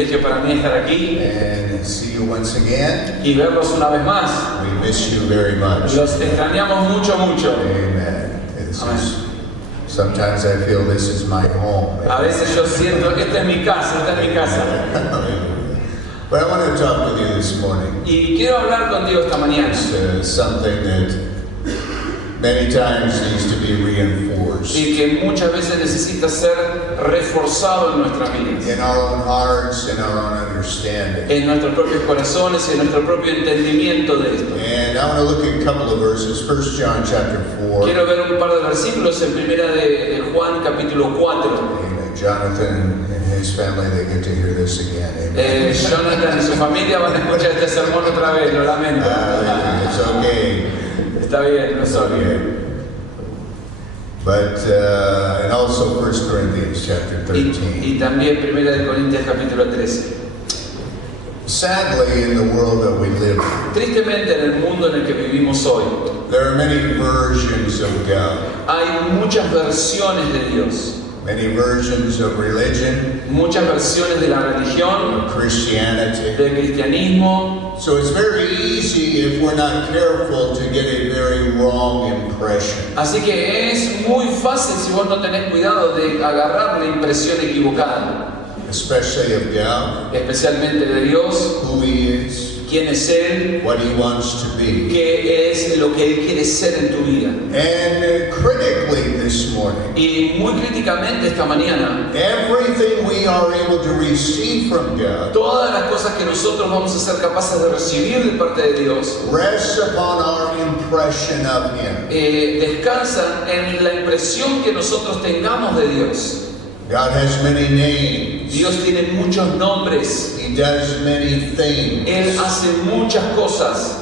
privilegio para mí estar aquí and see you once again. y verlos una vez más. We miss you very much. Los extrañamos mucho, mucho. Amen. Sometimes I feel this is my home. A veces yo siento, esta es mi casa, esta es mi casa. But I want to talk with you this morning. Y quiero hablar contigo esta mañana. It's something that many times needs to be reinforced. Y que muchas veces necesita ser reforzado en nuestras vidas. In our own hearts, in our own understanding. En nuestros propios corazones y en nuestro propio entendimiento de esto. And I want to look at a couple of verses. 1 John chapter 4. Quiero ver un par de versículos en primera de Juan capítulo 4. Amen. Jonathan and his family, they get to hear this again. Amen. Jonathan y su familia van a escuchar este sermón otra vez, lo lamento. It's okay. Está bien, no soy bien. But and also 1 Corinthians chapter 13. Y también primera de Corintios capítulo 13. Sadly, in the world that we live in, Tristemente en el mundo en el que vivimos hoy, there are many versions of God. hay muchas versiones de Dios. Many versions of religion, Muchas versiones de la religión, of Christianity. del cristianismo. So it's very easy, if we're not careful, to get a very wrong impression. Así que es muy fácil, si vos no tenés cuidado, de agarrar la impresión equivocada. Especially of God, Especialmente de Dios, who He is, quién es Él, what He wants to be. qué es lo que Él quiere ser en tu vida. And critically this morning, Y muy críticamente esta mañana, everything we are able to receive from God todas las cosas que nosotros vamos a ser capaces de recibir de parte de Dios rests upon our impression of Him. descansan en la impresión que nosotros tengamos de Dios. God has many names. Dios tiene muchos nombres. He does many things. Él hace muchas cosas.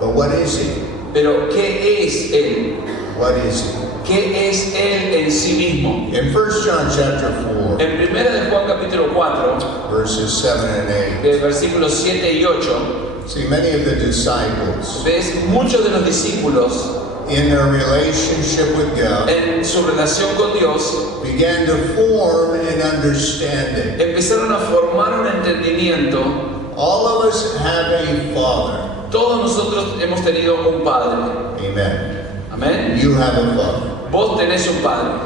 But what is He? Pero ¿qué es Él? What is He? ¿Qué es Él en sí mismo? In 1 John chapter 4, En primera de Juan capítulo 4, verses 7 and 8, versículos 7 y 8, see, many of the disciples, ves muchos de los discípulos in their relationship with God, en su relación con Dios began to form an understanding. empezaron a formar un entendimiento. All of us have a Father. Todos nosotros hemos tenido un padre. Amen. Amén. You have a Father. Vos tenés un padre.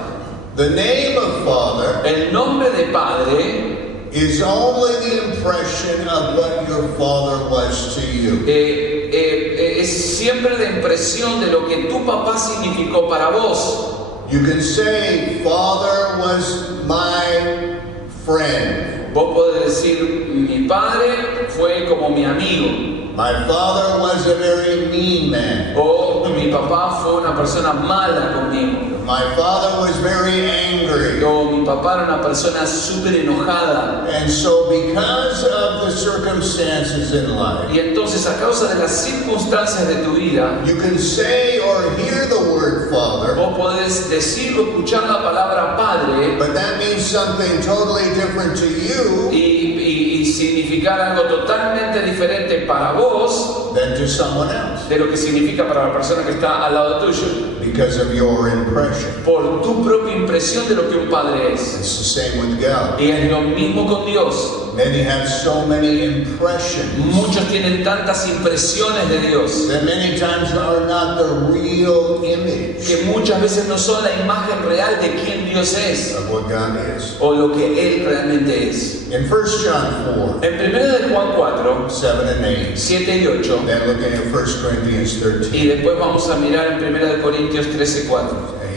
The name of Father El nombre de padre is only the impression of what your father was to you. es siempre la impresión de lo que tu papá significó para vos. You can say, Father was my friend. Vos podés decir, mi padre fue como mi amigo. My father was a very mean man. O mi papá fue una persona mala conmigo. My father was very angry. O mi papá era una persona súper enojada. And so because of the circumstances in life, Y entonces a causa de las circunstancias de tu vida, you can say or hear the word Father, vos podés decir o escuchar la palabra padre but that means something totally different to you y significar algo totalmente diferente para vos than to someone else de lo que significa para la persona que está al lado tuyo, because of your impression. por tu propia impresión de lo que un padre es. It's the same with God. Y es lo mismo con Dios. Many have so many impressions Muchos tienen tantas impresiones de Dios that many times are not the real image que muchas veces no son la imagen real de quién Dios es of what God is. o lo que Él realmente es. In 1 John 4, En 1 de Juan 4, 7 and 8, 7 y 8, then looking at 1 Corinthians y 13. después vamos a mirar en 1 de Corintios 13, 4.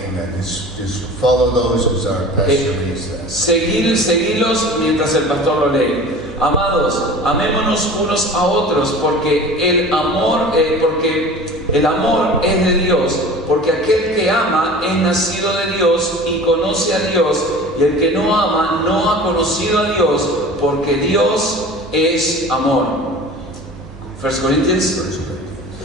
Amen. Just follow those as our pastor reads that. Seguilos mientras el pastor lo lee. Amados, amémonos unos a otros porque el amor es de Dios, porque aquel que ama es nacido de Dios y conoce a Dios, y el que no ama no ha conocido a Dios, porque Dios es amor. 1 Corinthians.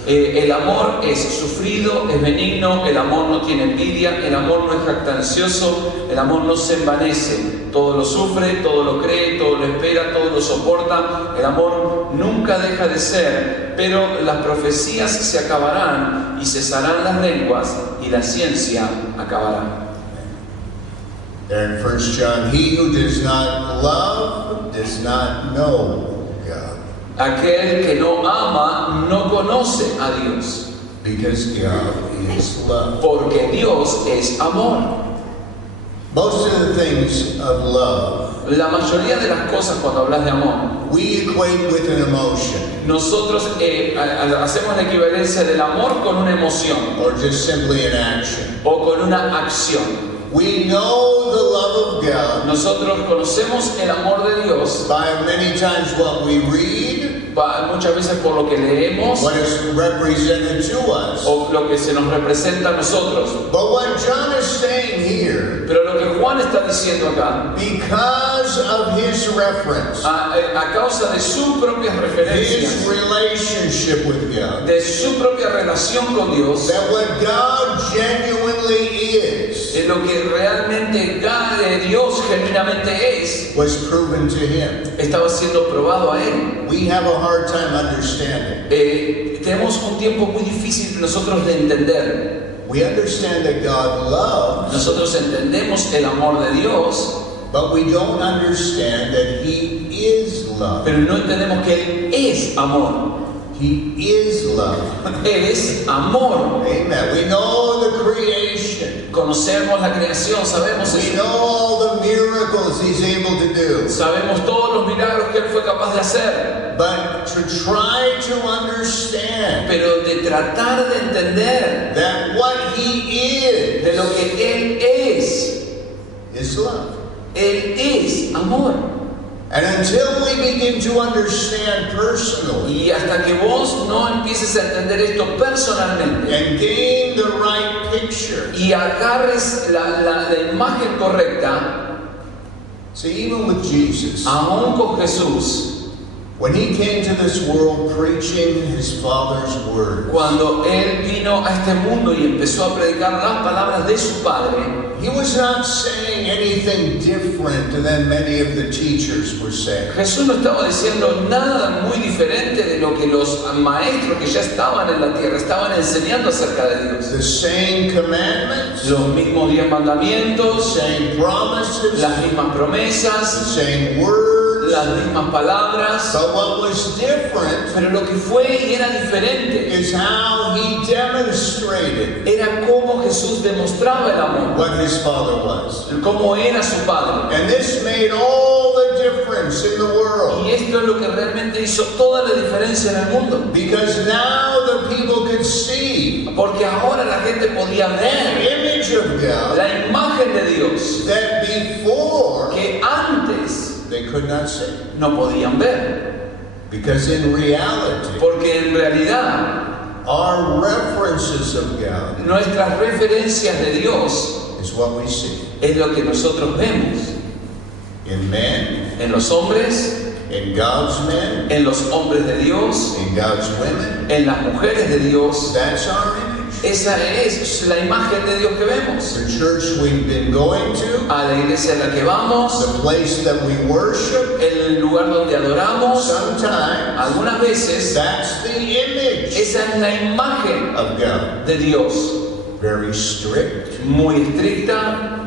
El amor es sufrido, es benigno, el amor no tiene envidia, el amor no es jactancioso, el amor no se envanece, todo lo sufre, todo lo cree, todo lo espera, todo lo soporta, el amor nunca deja de ser, pero las profecías se acabarán, y y cesarán las lenguas y la ciencia acabará. There in 1 John, he who does not love does not know God. Aquel que no ama no conoce a Dios, Because God is love. porque Dios es amor. Most of the things of love, La mayoría de las cosas cuando hablas de amor, we equate with an emotion, nosotros hacemos la equivalencia del amor con una emoción or just simply an action. o con una acción. We know the love of God Nosotros conocemos el amor de Dios by many times what we read, muchas veces por lo que leemos what is represented to us. o lo que se nos representa a nosotros. But what John is saying here, Pero lo que Juan está diciendo acá, because of his reference, a causa de sus propias his referencias, relationship with God, de su propia relación con Dios, that what God genuinely is, de lo que realmente Dios genuinamente es, was proven to him. estaba siendo probado a él. We have a hard time understanding. Tenemos un tiempo muy difícil nosotros de entender. We understand that God loves, Nosotros entendemos el amor de Dios, but we don't understand that he is love. pero no entendemos que Él es amor. He is love. Él es amor. Amen. We know the creation. Conocemos la creación, sabemos We eso. know all the miracles he's able to do. Sabemos todos los milagros que Él fue capaz de hacer. But to try to understand Pero de tratar de entender that what he de lo que Él is love. Él es amor. And until we begin to understand personally Y hasta que vos no empieces a entender esto personalmente and gain the right picture. y agarres la imagen correcta, See, even with Jesus, aún con Jesús, when he came to this world preaching his Father's word, cuando Él vino a este mundo y empezó a predicar las palabras de su Padre, he was not saying anything different than many of the teachers were saying. Jesús no estaba diciendo nada muy diferente de lo que los maestros que ya estaban en la tierra estaban enseñando acerca de Dios. The same commandments, Los mismos 10 the mandamientos, same promises, las mismas the promesas, same words. las mismas palabras, But what was different pero lo que fue y era diferente is how he demonstrated era cómo Jesús demostraba el amor, what his Father was. cómo era su Padre. And this made all the difference in the world. Y esto es lo que realmente hizo toda la diferencia en el mundo. Because now the people could see Porque ahora la gente podía the ver image of God la imagen de Dios that before que antes they could not see. no podían ver. Because in reality, Porque en realidad our references of God nuestras referencias de Dios is what we see. es lo que nosotros vemos In men, en los hombres, in God's men, en los hombres de Dios, in God's women. en las mujeres de Dios. That's our image. Esa es la imagen de Dios que vemos. The church we've been going to, A la iglesia a la que vamos, the place that we worship, el lugar donde adoramos, sometimes algunas veces that's the image esa es la imagen of God. de Dios. Very strict, Muy estricta,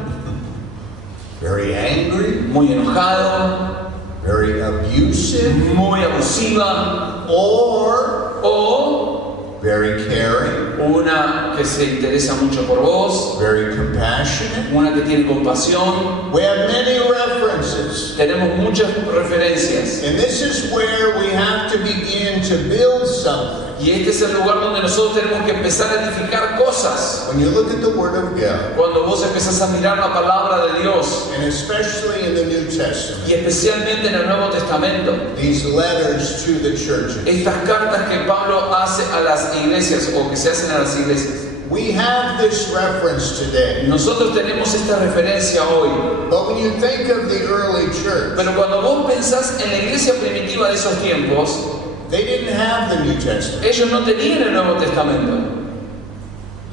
very angry, muy enojado, very abusive, muy abusiva, or o very caring, una que se interesa mucho por vos, very compassionate. una que tiene compasión. We have many references. Tenemos muchas referencias. And this is where we have to begin to build something. Y este es el lugar donde nosotros tenemos que empezar a edificar cosas. When you look at the Word of God, Cuando vos empezás a mirar la palabra de Dios, and especially in the New Testament, y especialmente en el Nuevo Testamento, these letters to the churches, estas cartas que Pablo hace a las iglesias o que se hacen a las iglesias, we have this reference today. nosotros tenemos esta referencia hoy. But when you think of the early church, Pero cuando vos pensás en la iglesia primitiva de esos tiempos, they didn't have the New Testament. ellos no tenían el Nuevo Testamento.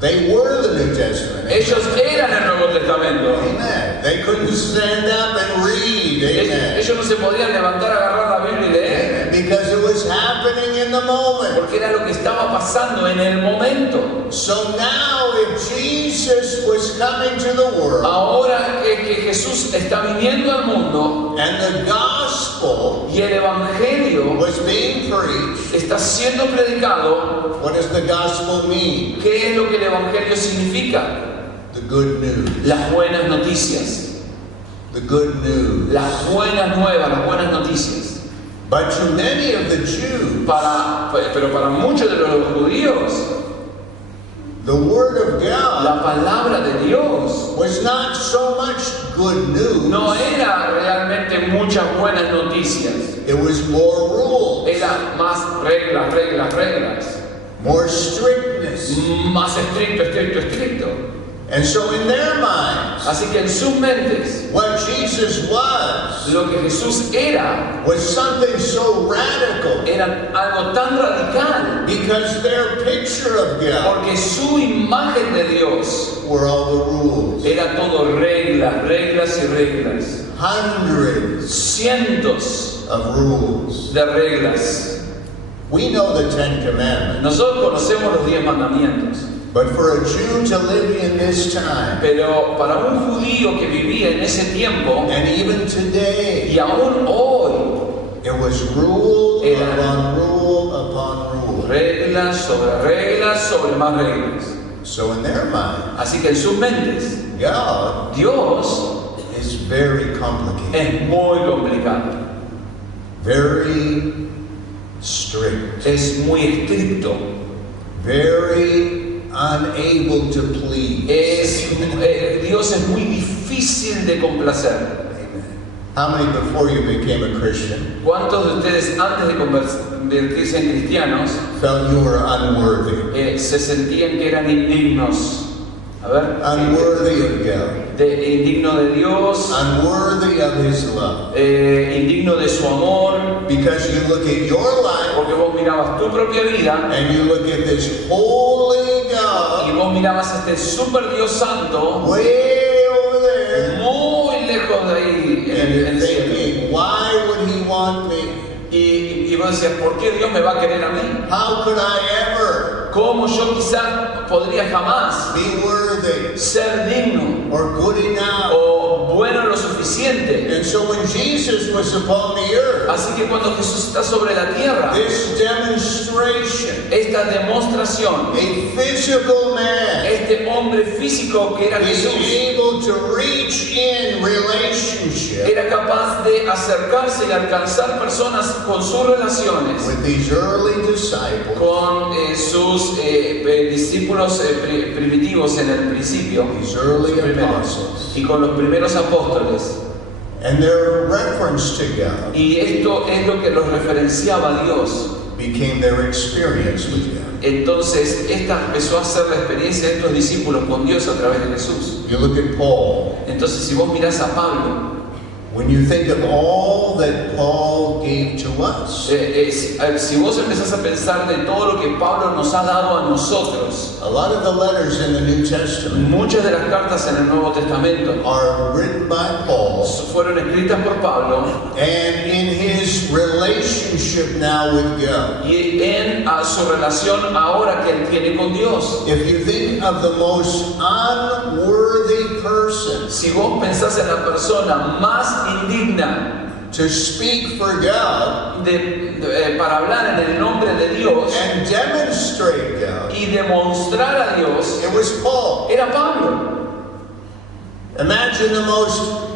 They were the New Testament. Ellos eran el Nuevo Testamento. Amen. They couldn't stand up and read. Amen. Ellos no se podían levantar, agarrar la Biblia y leer. Amen. Because it was happening in the the moment. porque era lo que estaba pasando en el momento. So now if Jesus was coming to the world, Ahora que Jesús está viniendo al mundo and the gospel y el evangelio was being preached, está siendo predicado, what does the gospel mean? ¿qué es lo que el evangelio significa? The good news. Las buenas noticias. The good news. Las buenas nuevas, las buenas noticias. But to many of the Jews, Pero para muchos de los judíos, the word of God la palabra de Dios was not so much good news. no era realmente muchas buenas noticias. It was more rules, Era más reglas, reglas, reglas. more strictness. Más estricto, estricto, estricto. And so in their minds, Así que en sus mentes, what Jesus was lo que Jesús era something so radical, era algo tan radical, because their picture of God porque su imagen de Dios were all the rules. era todo reglas, reglas y reglas. Hundreds Cientos of rules. de reglas. We know the Ten Commandments, Nosotros conocemos los 10 mandamientos, but for a Jew to live in this time, pero para un judío que vivía en ese tiempo, and even today, y aún hoy, it was rule Era- upon rule upon rule. reglas sobre más reglas. So in their mind, Así que en sus mentes, God Dios is very complicated, es muy complicado, very strict, es muy estricto, very unable to please. Dios es muy difícil de complacer. How many before you became a Christian ¿Cuántos de ustedes antes de convertirse en cristianos felt you were unworthy? se sentían que eran indignos? A ver, Unworthy of God, indigno de Dios, unworthy of His love. indigno de su amor, Because you look at your life porque vos mirabas tu propia vida and you look at this holy y God vos mirabas a este super Dios santo way over there, muy lejos de ahí en and el you're cielo. thinking, why would He want me? Y vos decías, ¿por qué Dios me va a querer a mí? How could I ever ¿Cómo yo quizás podría jamás be worthy ser digno or good enough? o bueno lo suficiente? And so when Jesus was upon the earth, Así que cuando Jesús está sobre la tierra, this demonstration, esta demostración, a physical man este hombre físico que era being Jesús, able to reach in relationship era capaz de acercarse y alcanzar personas con sus relaciones, with these early disciples, con sus discípulos primitivos en el principio, these early primeros, apostles, y con los primeros apóstoles. and their reference to God Y esto es lo que los referenciaba a Dios. became their experience with God. Entonces, esta empezó a ser la experiencia de estos discípulos con Dios a través de Jesús. You look at Paul, Entonces, si vos mirás a Pablo, when you think of all that Paul gave to us, si vos empezás a pensar de todo lo que Pablo nos ha dado a nosotros, a lot of the letters in the New Testament muchas de las cartas en el Nuevo Testamento are written by Paul, fueron escritas por Pablo and in his relationship now with God. y en su relación ahora que él tiene con Dios. If you think of the most unworthy person Si vos pensás en la persona más indigna to speak for God para hablar en el nombre de Dios and demonstrate God, y demostrar a Dios, it was Paul. era Pablo. Imagine the most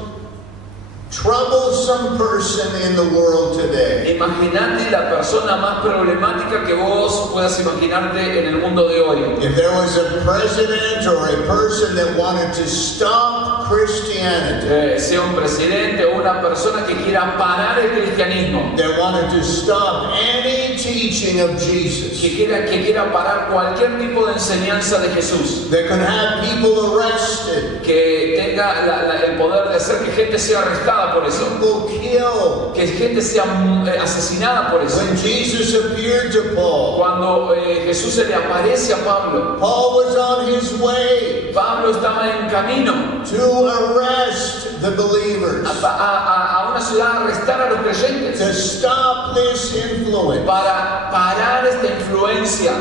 troublesome person in the world today. Imagínate la persona más problemática que vos puedas imaginarte en el mundo de hoy. If there was a president or a person that wanted to stop Christianity, Sea un presidente o una persona que quiera parar el cristianismo, that wanted to stop any teaching of Jesus, que quiera parar cualquier tipo de enseñanza de Jesús, that could have people arrested, que tenga el poder de hacer que gente sea arrestada por eso, people killed. que gente sea asesinada por eso. When Jesus appeared to Paul, Cuando Jesús se le aparece a Pablo, Paul was on his way Pablo estaba en camino to arrest the believers, a una ciudad a arrestar a los creyentes, to stop this influence. para parar esta influencia.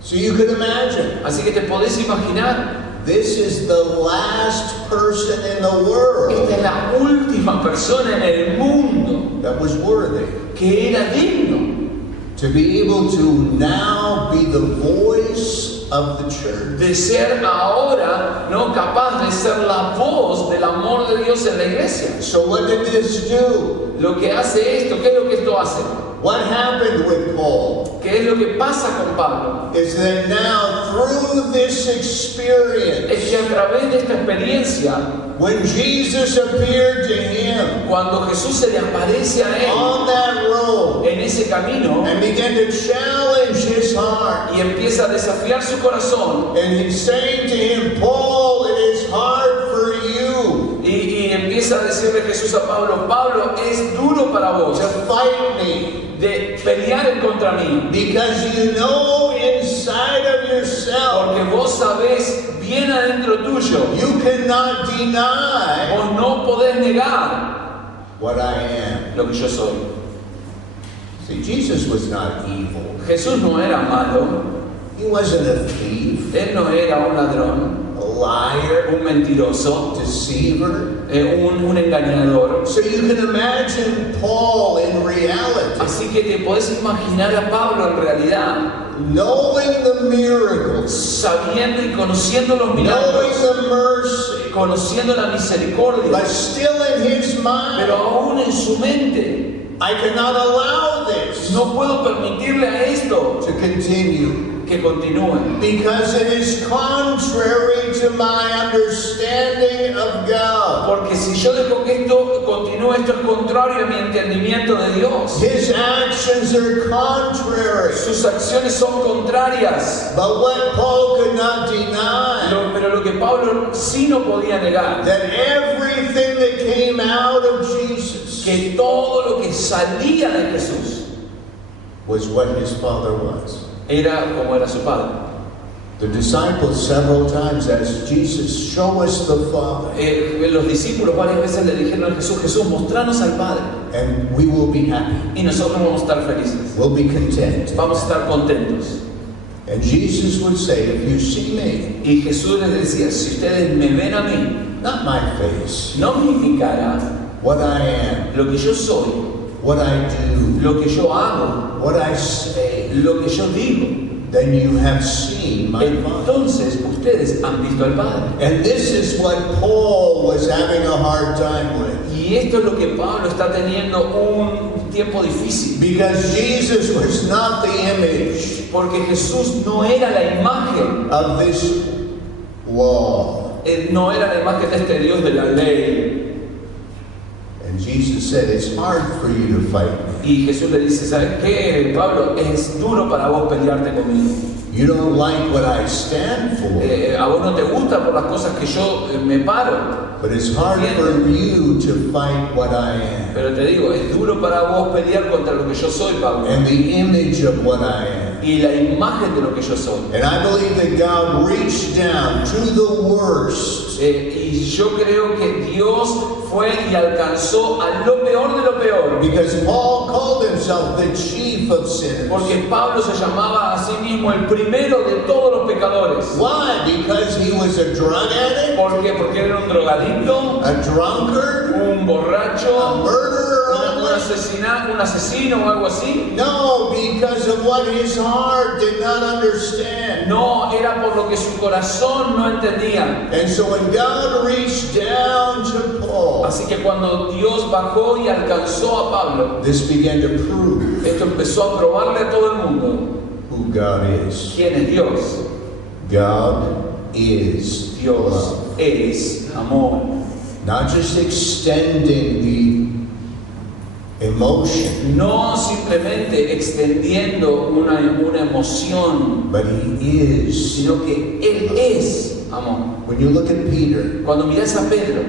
So you can imagine, Así que te podés imaginar, this is the last person in the world esta es la última persona en el mundo that was worthy que era digno to be able to now be the voice of the church. de ser ahora, ¿no?, capaz de ser la voz del amor de Dios en la iglesia. So what did this do? Lo que hace esto, ¿qué es lo que esto hace? What happened with Paul ¿Qué es lo que pasa con Pablo? is that now through this experience, Es que a través de esta experiencia, when Jesus appeared to him cuando Jesús se le aparece a él on that road en ese camino and began to challenge his heart, y empieza a desafiar su corazón and he's saying to him, Paul, it is hard for you y empieza a decirle Jesús a Pablo, Pablo, es duro para vos to fight me, de pelear en contra mí, because you know inside of yourself porque vos sabés bien adentro tuyo, you cannot deny vos no podés negar what I am. lo que yo soy. See, Jesus was not evil. Jesús no era malo, He wasn't a thief, él no era un ladrón, a liar, un mentiroso, deceiver. un engañador. So you can imagine Paul in reality, Así que te podés imaginar a Pablo en realidad, knowing the miracles, sabiendo y conociendo los knowing milagros, the mercy, conociendo la misericordia, but still in his mind, pero aún en su mente, I cannot allow this no puedo permitirle a esto to continue, que continúe, because it is contrary to my understanding of God. porque si yo dejo que esto continúe, esto es contrario a mi entendimiento de Dios. His actions are contrary. Sus acciones son contrarias, But what Paul could not deny, pero lo que Pablo sí no podía negar, that everything that came out of Jesus que todo lo que salía de Jesús was what his Father was. era como era su Padre. The disciples several times asked Jesus, show us the Father, Los discípulos varias veces le dijeron a Jesús, Jesús, mostranos al Padre and we will be happy. y nosotros vamos a estar felices, We'll be content. vamos a estar contentos. And Jesus would say, if you see me, Y Jesús les decía, si ustedes me ven a mí, not my face, no mi cara, what I am, lo que yo soy, what I do, lo que yo hago, what I say, lo que yo digo, then you have seen my Father. entonces ustedes han visto al Padre. And this is what Paul was having a hard time with. Y esto es lo que Pablo está teniendo un tiempo difícil, Because Jesus was not the image porque Jesús no era la imagen, of this law. no era la imagen de este Dios de la ley. And Jesus said, it's hard for you to fight me. Y Jesús le dice, ¿sabes qué, Pablo? Es duro para vos pelearte conmigo. You don't like what I stand for, A vos no te gusta por las cosas que yo me paro, but it's hard for you to fight what I am pero te digo, es duro para vos pelear contra lo que yo soy, Pablo, and the image of what I am. y la imagen de lo que yo soy. And I believe that God reached down to the worst Y yo creo que Dios fue y alcanzó a lo peor de lo peor, because Paul called himself the chief of sinners. porque Pablo se llamaba a sí mismo el primero de todos los pecadores. Why? Because he was a drug addict, ¿Por qué? Porque era un drogadicto, a drunkard, un a borracho, murderer, un asesino o algo así. No, because of what his heart did not understand. No, era por lo que su corazón no entendía. And so when God reached down to Paul, Así que cuando Dios bajó y alcanzó a Pablo, this began to prove esto empezó a probarle a todo el mundo who God is. quién es Dios. God is Dios love. es amor. Not just extending the emotion, No simplemente extendiendo una emoción, but he is. sino que Él es amor. When you look at Peter, Cuando miras a Pedro,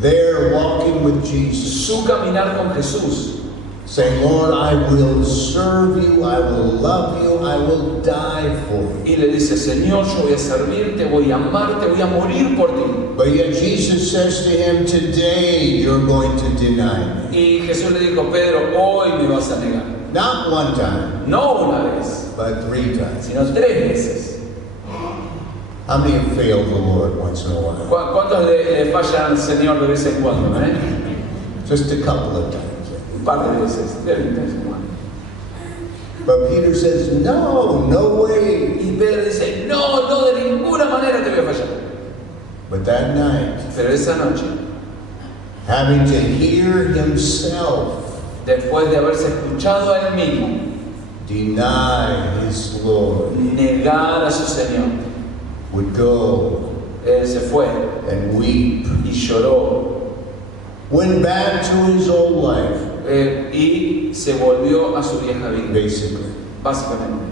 there walking with Jesus, su caminar con Jesús, saying, Lord, I will serve you, I will love you, I will die for you. y le dice, Señor, yo voy a servirte, voy a amarte, voy a morir por ti. But yet Jesus says to him, today you're going to deny me. Y Jesús le dijo, Pedro, hoy me vas a negar. Not one time, No una vez, but 3 times. sino 3 veces. How many have failed the Lord once in a while? ¿Cuántos le fallan al Señor de vez en cuando? Just a couple of times. Un par de veces, de vez en cuando. But Peter says, no, no way. Y Pedro dice, no, no, de ninguna manera te voy a fallar. But that night, Pero esa noche, having to hear himself después de haberse escuchado a él mismo deny his Lord, negar a su Señor, would go él se fue and weep, y lloró went back to his old life, y se volvió a su vieja vida, basically. básicamente.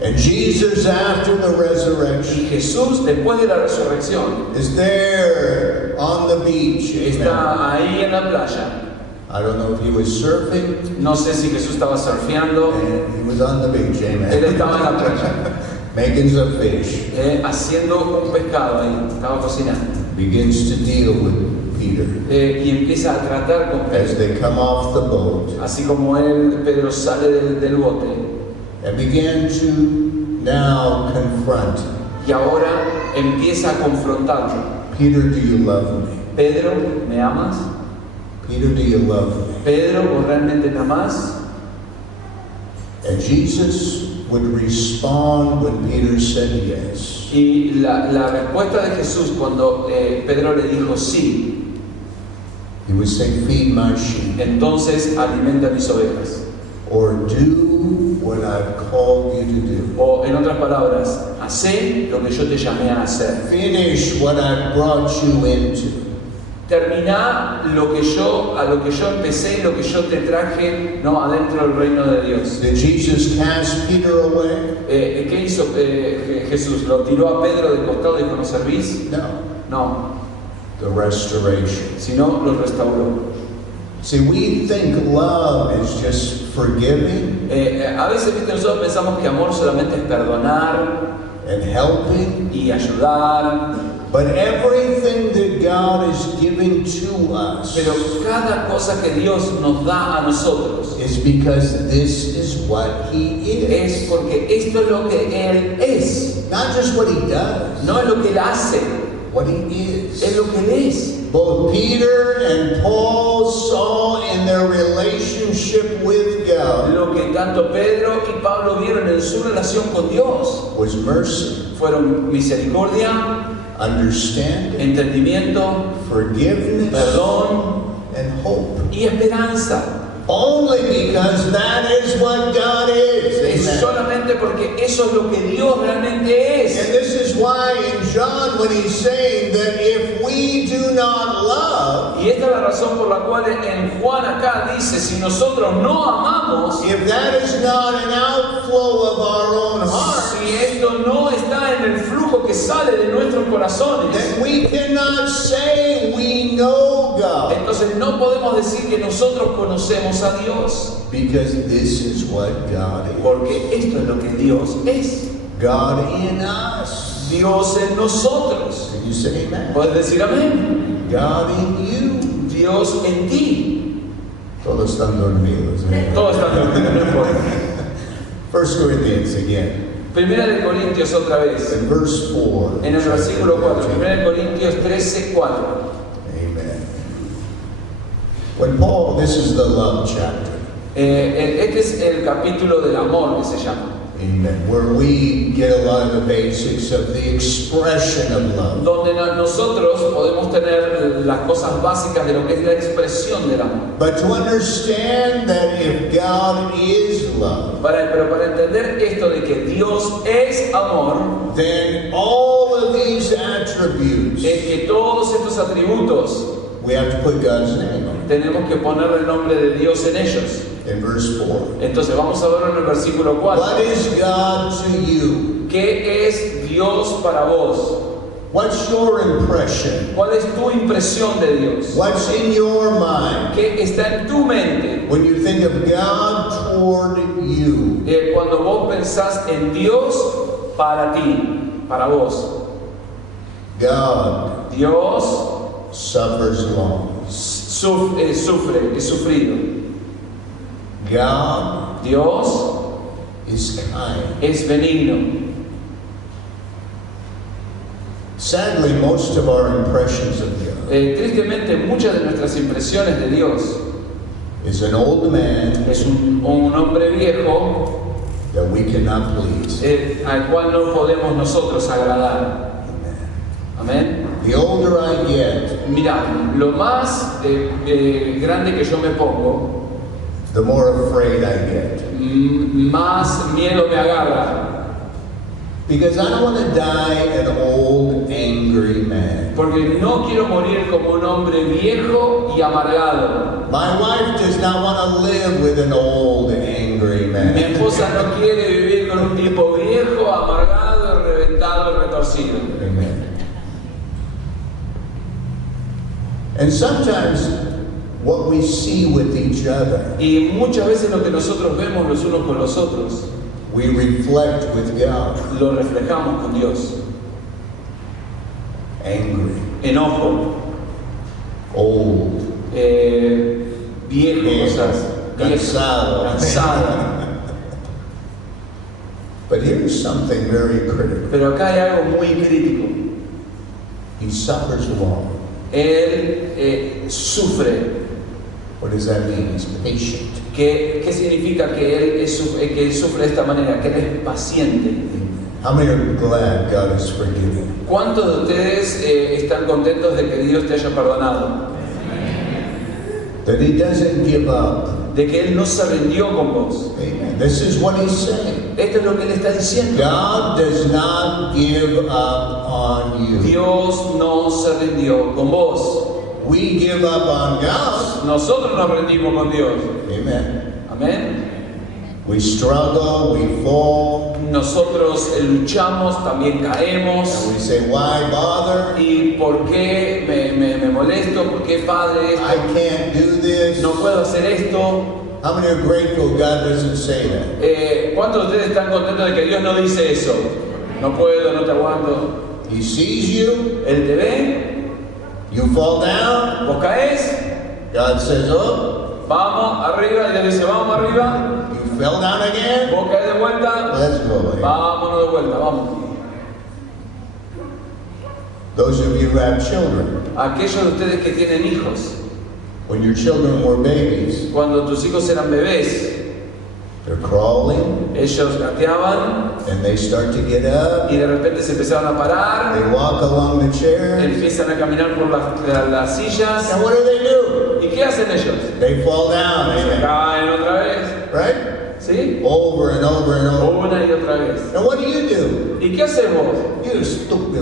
And Jesus, after the resurrection, Y Jesús, después de la resurrección, is there on the beach. Amen. está ahí en la playa. I don't know if he was surfing, No sé si Jesús estaba surfeando, and he was on the beach. él Amen. estaba en la playa, Making some fish. haciendo un pescado ahí, estaba cocinando. Begins to deal with Peter Y empieza a tratar con as Pedro. they come off the boat, Así como Pedro sale del bote and began to now confront. y ahora empieza a confrontarlo. Peter, do you love me? Pedro, ¿me amas? Peter, do you love me? Pedro, ¿vos realmente me amás? And Jesus would respond when Peter said yes. Y la respuesta de Jesús cuando Pedro le dijo sí, He would say, feed my sheep, entonces alimenta mis ovejas. or do what I've called you to do. O en otras palabras, hacé lo que yo te llamé a hacer. Finish what I've brought you into. Terminá a lo que yo empecé y lo que yo te traje, no, adentro del reino de Dios. Did Jesus cast Peter away? ¿Qué hizo Jesús? ¿Lo tiró a Pedro de costado y dijo, no servís? No. No, The restoration. sino lo restauró. See, we think love is just forgiving A veces, ¿viste? Nosotros pensamos que amor solamente es perdonar and helping, y ayudar, but everything that God is giving to us pero cada cosa que Dios nos da a nosotros is because this is what He es is. porque esto es lo que Él es, Not just what He does, no es lo que Él hace, what He es is. lo que Él es. Both Peter and Paul saw in their relationship with God Lo que tanto Pedro y Pablo vieron en su relación con Dios was mercy, fueron misericordia, understanding, entendimiento, forgiveness, perdón and hope. y esperanza. Only because that is what God is. Es Amen. solamente porque eso es lo que Dios realmente And es. this is why in John, when he's saying that if we do not love, Y esta es la razón por la cual en Juan acá dice, si nosotros no amamos, if that is not an outflow of our own heart, si esto no está en el flujo que sale de nuestros corazones, then we cannot say we know God. entonces no podemos decir que nosotros conocemos a Dios, Because this is what God is. porque esto es lo que Dios es. God in us. Dios en nosotros. Can you say amen? ¿Puedes decir amén? God in you. Dios en ti. Todos están dormidos. Todos están dormidos, no importa. 1 Corinthians again. Primera de Corintios otra vez. In verse 4. En el versículo 4. Primera de Corintios 13, 4. Amen. When Paul, this is the love chapter. Este es el capítulo del amor que se llama. Amen. Where we get a lot of the basics of the expression of love. Donde nosotros podemos tener las cosas básicas de lo que es la expresión del amor. But to understand that if God is love, Pero para entender esto de que Dios es amor, then all of these attributes, es que todos estos atributos we have to put God's name on. tenemos que poner el nombre de Dios en ellos. In verse 4. Entonces vamos a verlo en el versículo 4. What is God to you? ¿Qué es Dios para vos? What's your impression? ¿Cuál es tu impresión de Dios? What's in your mind ¿Qué está en tu mente? when you think of God toward you? Cuando vos pensás en Dios para ti, para vos. God Dios suffers long. sufre, es sufrido. God Dios is kind. es benigno. Sadly, most of our impressions of God Tristemente, muchas de nuestras impresiones de Dios is an old man es un hombre viejo that we cannot please. al cual no podemos nosotros agradar. Amén. The older I get, Mira, lo más grande que yo me pongo, the more afraid I get. más miedo me agarra. Because I don't want to die an old, angry man. Porque no quiero morir como un hombre viejo y amargado. My wife does not want to live with an old, angry Mi man. esposa no quiere vivir con un tipo viejo, amargado, reventado y retorcido. Amen. And sometimes what we see with each other, Y muchas veces lo que nosotros vemos los unos con los otros, we reflect with God. lo reflejamos con Dios. Angry, Enojo, old, viejo, quizás, cansado. cansado. But here's something very critical. Pero acá hay algo muy crítico. He suffers long. Él sufre. What does that mean? He's patient. ¿Qué significa que él sufre de esta manera? Que él es paciente. How many are glad God is forgiving? ¿Cuántos de ustedes están contentos de que Dios te haya perdonado? That He doesn't give up. De que Él no se rindió con vos. Amen. This is what He's saying. Esto es lo que Él está diciendo. God does not give up on you. Dios no se rindió con vos. We give up on God. Nosotros nos rendimos con Dios. Amen. Amén. We struggle, we fall, Nosotros luchamos, también caemos. and we say, why bother? ¿Y por qué me molesto? ¿Por qué, Padre, I can't do this. no puedo hacer esto? How many are grateful God doesn't say that? ¿Cuántos de ustedes están contentos de que Dios no dice eso? No puedo, no te aguanto. He sees you, Él te ve, you fall down, vos caes, God says, oh, vamos arriba, y Dios dice, vamos arriba, you fell down again? vos caes de vuelta, Let's go. vámonos de vuelta, vamos. Those of you who have children, Aquellos de ustedes que tienen hijos, when your children were babies, cuando tus hijos eran bebés, they're crawling, ellos gateaban and they start to get up, y de repente se empezaron a parar, they walk along the chairs, empiezan a caminar por las sillas. and what do? ¿Y qué hacen ellos? They fall down, Se amen. caen otra vez, Right? ¿sí? Over and over and over. Una y otra vez. And what do? ¿Y qué haces vos? You stupid.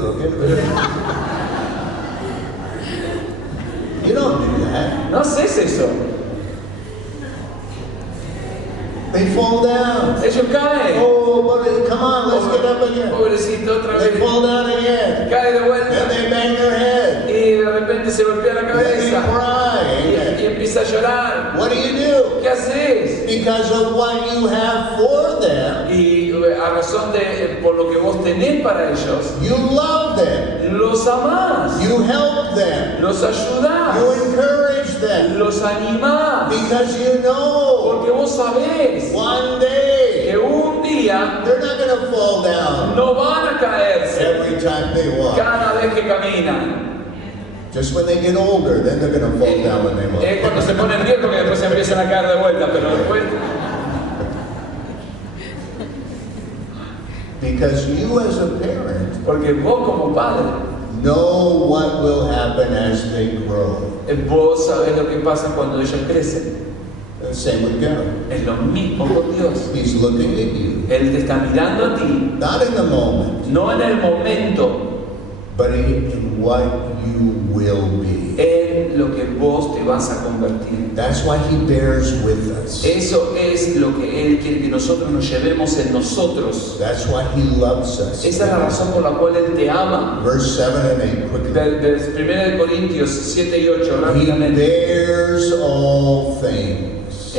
You don't do that. No haces eso. They fall down. Ellos caen. Oh, buddy, come on, let's get up again. Pobrecito, otra They vez. fall down again. Cae de Then vuelta. they bang their head. Y de repente se golpea la Then they cabeza. cry. Y empieza a llorar. What do? ¿Qué haces? Because of what you have for them, Y a razón de por lo que vos tenés para ellos, you love them. los amás, You help them. los ayudás, You encourage them. los animás. Because you know Porque vos sabés one day que un día they're not going to fall down no van a caerse every time they walk. cada vez que caminan. Just when they get older, then they're going to fall down when they walk. Es cuando se ponen viejos que después se empiezan a caer de vuelta, pero después... Because you as a parent Porque vos como padre, know what will happen as they grow. vos sabés lo que pasa cuando ellos crecen. The same with God. Es lo mismo con Dios. He's looking at you, Él te está mirando a ti, not in the moment, no en el momento, but in what you will be. en lo que vos te vas a convertir. That's why He bears with us. Eso es lo que Él quiere que nosotros nos llevemos en nosotros. That's why He loves us. Esa es la razón por la cual Él te ama. Verse 7 and 8, quickly. De 1 Corintios 7 y 8, He rápidamente. bears all things.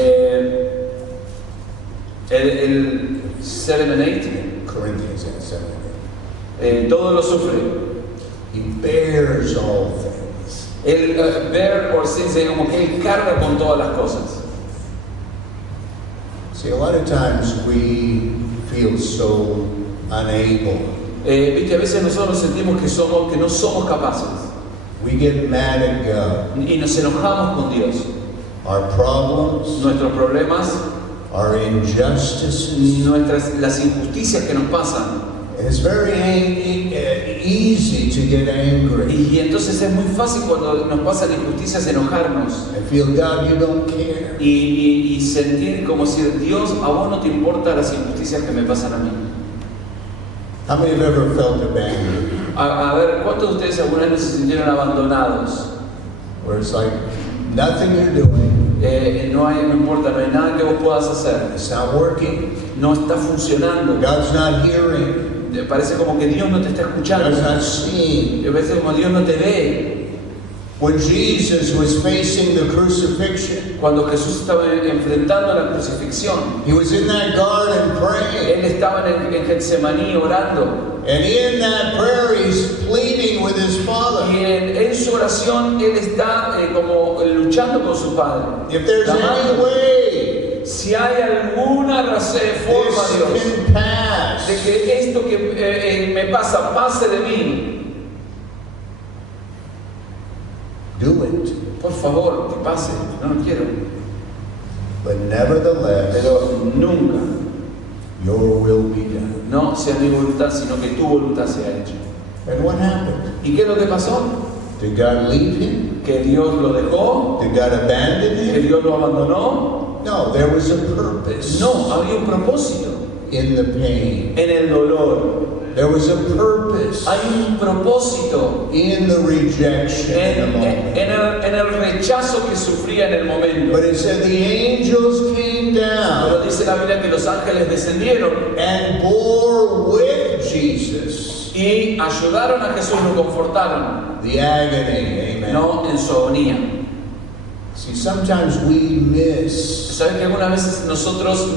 El 7 and 8, Corinthians 7 and 8. todo lo sufre. He bears all things. El bear or sin, como que Él carga con todas las cosas. See, a lot of times we feel so unable. Viste, a veces nosotros sentimos que no somos capaces. We get mad at God. Y nos enojamos con Dios. Our problems, Nuestros problemas, our injustices. las injusticias que nos pasan. It's very easy to get angry. Y entonces es muy fácil cuando nos pasan injusticias enojarnos. I feel, God, you don't care. Y sentir como si Dios, a vos no te importan las injusticias que me pasan a mí. How many have ever felt abandoned? A ver, ¿cuántos de ustedes alguna vez se sintieron abandonados? Where it's like nothing you're doing. No importa, no hay nada que vos puedas hacer. It's not working. No está funcionando. God's not hearing. Parece como que Dios no te está escuchando. God's not seeing. Parece como Dios no te ve. When Jesus was facing the crucifixion, Cuando Jesús estaba enfrentando la crucifixión, he was in that garden praying. Él estaba en Getsemaní orando. And in that prayer, he's pleading with his Father. Y en su oración, Él está como luchando con su Padre. If there's any way, si hay alguna forma, this Dios, can pass. de que esto que me pasa, pase de mí, Do it. por favor, que pase, no lo quiero. But nevertheless, Pero nunca, your will be done. no sea mi voluntad, sino que tu voluntad sea hecha. And what happened? ¿Y qué es lo que pasó? Did God leave him? ¿Que Dios lo dejó? Did God abandon ¿Que him? Dios lo abandonó? No, there was a purpose No, había un propósito in the pain. en el dolor. There was a purpose Hay un propósito in the rejection in the en moment. el rechazo que sufría en el momento. But it said the angels came down Pero dice la Biblia que los ángeles descendieron and bore with Jesus y ayudaron a Jesús, lo confortaron, the agony. Amen. no en su agonía. See, sometimes we miss ¿Sabes que algunas veces nosotros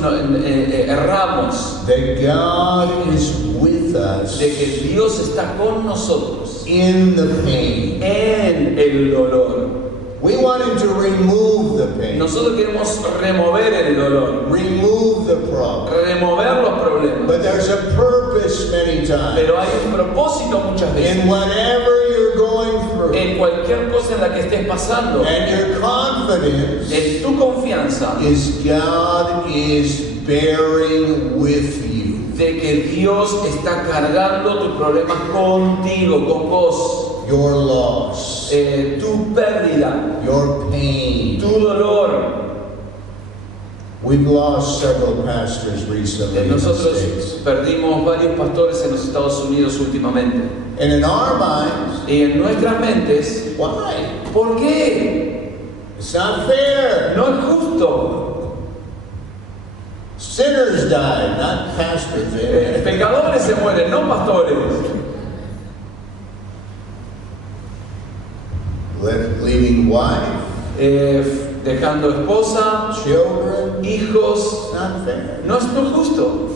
erramos that God is with us de que Dios está con nosotros in the pain. en el dolor? We want Him to remove the pain, Nosotros queremos remover el dolor, remove the problem. remover los problemas, But there's a purpose many times pero hay un propósito muchas veces in whatever you're going through. en cualquier cosa en la que estés pasando. And your confidence En tu confianza is God is bearing with you. de que Dios está cargando tus problemas contigo, con vos. Your loss, Tu pérdida, your pain. tu dolor. We've lost several pastors recently in the Nosotros States. perdimos varios pastores en los Estados Unidos últimamente. And in our minds, Y en nuestras mentes, why? ¿por qué? It's not fair. No es justo. Sinners die, not pastors. Amen. Pecadores se mueren, no pastores. Leaving wife, Dejando esposa, children, hijos. it's not fair. No es justo.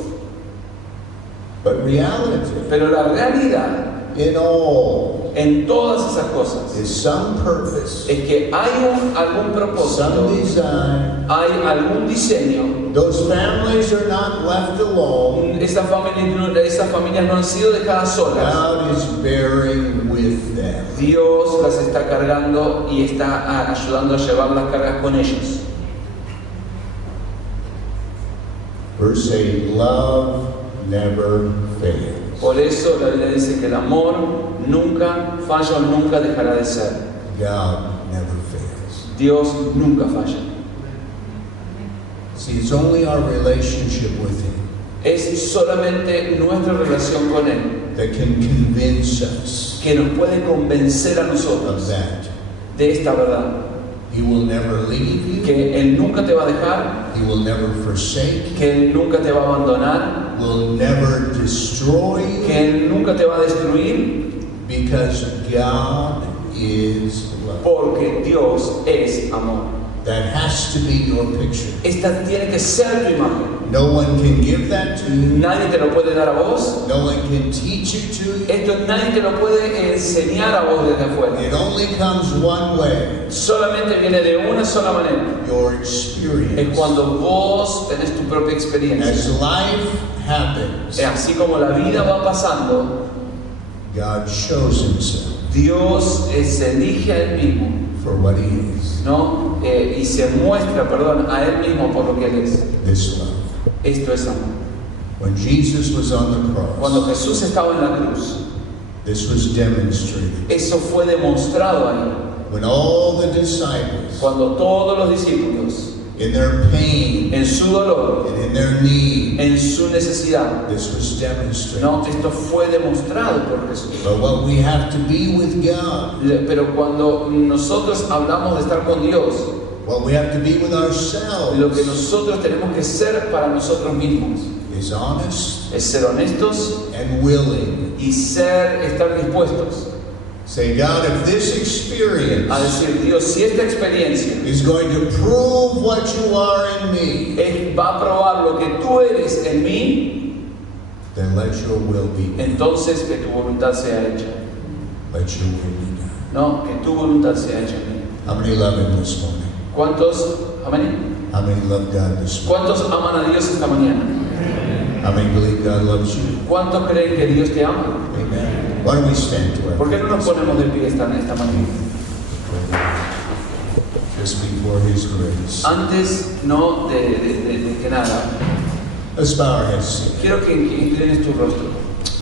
But reality, Pero la realidad in all, en todas esas cosas is some purpose, es que hay algún propósito, some design. hay algún diseño. Those families are not left alone. Esas familias no han sido dejadas solas. God is bearing with them. Dios las está cargando y está ayudando a llevar las cargas con ellos. Verse 8, love never fails. Por eso la Biblia dice que el amor nunca falla o nunca dejará de ser. God never fails. Dios nunca falla. See, it's only our relationship with Him Es solamente nuestra relación con Él that can convince us que nos puede convencer a of nosotros that. de esta verdad. He will never leave you. Que Él nunca te va a dejar, He will never forsake you. que Él nunca te va a abandonar, Will never destroy que you, Él nunca te va a destruir, because God is love. porque Dios es amor. That has to be your picture. Esta tiene que ser tu imagen. No one can give that to you. Nadie te lo puede dar a vos. No one can teach it to you. Esto nadie te lo puede enseñar a vos desde afuera. It only comes one way. Solamente viene de una sola manera. Your experience. Es cuando vos tenés tu propia experiencia. As life happens, Así como la vida va pasando, God shows himself Dios se elige a Él mismo, for what he is. ¿no? Y se muestra, perdón, a Él mismo por lo que Él es. This love. Esto es amor. When Jesus was on the cross, Cuando Jesús estaba en la cruz, this was demonstrated. eso fue demostrado ahí. When all the disciples, Cuando todos los discípulos, in their pain en su dolor, and in their need, en su necesidad, this was demonstrated. no, esto fue demostrado por Jesús. But what we have to be with God, Pero cuando nosotros hablamos de estar con Dios, what we have to be with ourselves, lo que nosotros tenemos que ser para nosotros mismos is honest es ser honestos and willing. y estar dispuestos Say, God, if this experience a decir, Dios, si esta experiencia is going to prove what you are in me, va a probar lo que tú eres en mí, then let your will be done. entonces que tu voluntad sea hecha. Let your will be done. No, que tu voluntad sea hecha en mí. How many love him this morning? ¿Cuántos, amén? How many love God this morning? ¿Cuántos aman a Dios esta mañana? How many believe God loves you? ¿Cuántos creen que Dios te ama? Amen. Why don't we stand to ¿Por qué our no nos ponemos de pie esta mañana? just before his grace? Antes, no de que nada, Let's bow our heads. quiero que inclines tu rostro.